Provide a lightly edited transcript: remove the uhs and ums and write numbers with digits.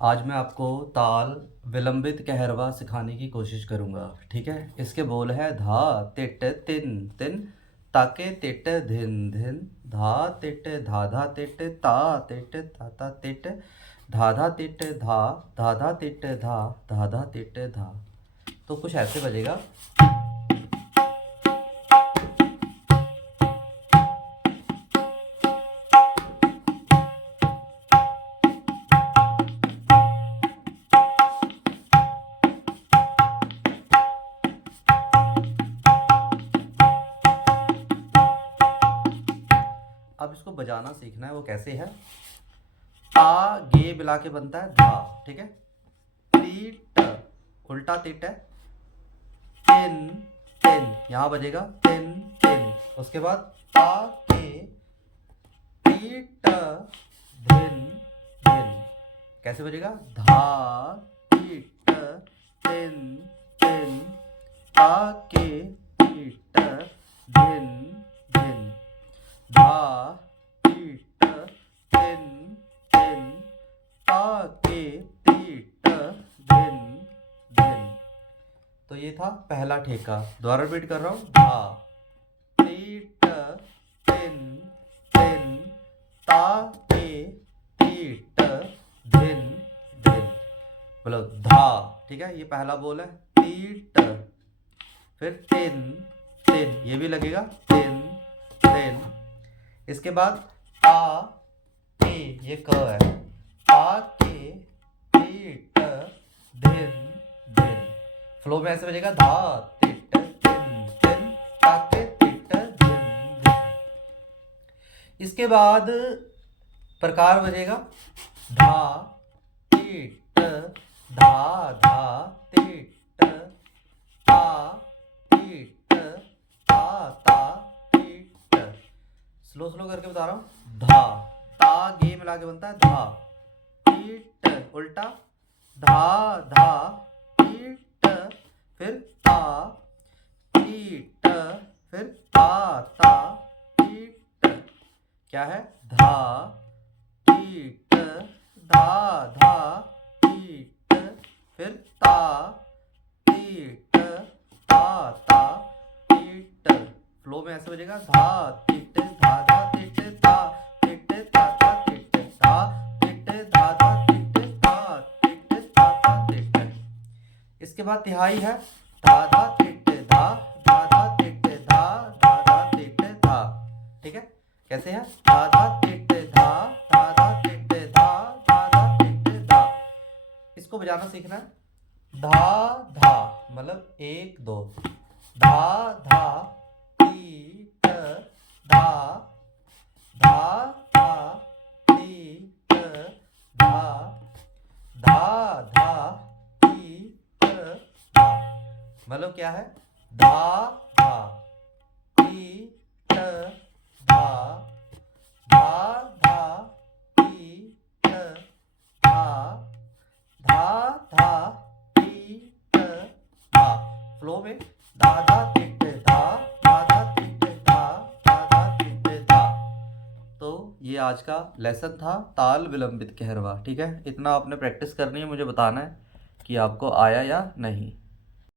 आज मैं आपको ताल विलंबित कहरवा सिखाने की कोशिश करूँगा। ठीक है, इसके बोल है धा तिट तिन तिन, ताके तिट धिन धिन, धा तिट धा धा तिट ता तिट ता ता तिट, धा धा तिट धा, धा धा तिट धा, धा धा तिट धा। तो कुछ ऐसे बजेगा। अब इसको बजाना सीखना है। वो कैसे है? आ गे मिला के बनता है धा। ठीक है, टीट उल्टा तिट है, तिन तिन यहाँ बजेगा तिन तिन। उसके बाद ता के टीट धिन धिन। कैसे बजेगा? धा टीट तिन तिन, ता के टीट धिन धिन, धा टीट तिन तिन, ता के टीट धिन धिन। तो ये था पहला ठेका। दोबारा रिपीट कर रहा हूँ। धा टीट तिन तिन, ता के टीट धिन धिन। बोलो धा। ठीक है, ये पहला बोल है। टीट, फिर तिन तिन, ये भी लगेगा तिन तिन। इसके बाद ता के, ये क है, ता के टीट धिन धिन। फ्लो में ऐसे बजेगा धा तिट तिन तिन, ता के टीट धिन धिन। इसके बाद प्रकार बजेगा धा टीट धा धा टीट, ता टीट ता ता टीट। स्लो स्लो करके बता रहा हूँ। धा, ता गे मिला के बनता है धा, टीट उल्टा, धा धा टीट, फिर ता टीट, फिर ता ता टीट। क्या है? धा टीट धा धा टीट, फिर ता टीट ता ता टीट। फ्लो में ऐसे बजेगा धा टीट धा धा टीट ता टीट ता ता टीट, धा टीट धा धा टीट ता टीट ता ता टीट। इसके बाद तिहाई है धा धा टीट धा, धा धा टीट धा, धा धा टीट धा। ठीक है, कैसे है? धा धा टीट धा, धा धा टीट धा, धा धा टीट धा। इसको बजाना सीखना है। धा धा मतलब एक दो, धा धा टीट धा, धा धा टीट धा, धा धा टीट धा। मतलब क्या है? धा धा टीट धा, धा धा टीट धा, धा धा टीट धा। फ्लो में धा धा टीट धा, धा धा टीट धा, धा धा टीट धा। तो ये आज का लेसन था ताल विलंबित कहरवा। ठीक है, इतना आपने प्रैक्टिस करनी है। मुझे बताना है कि आपको आया या नहीं।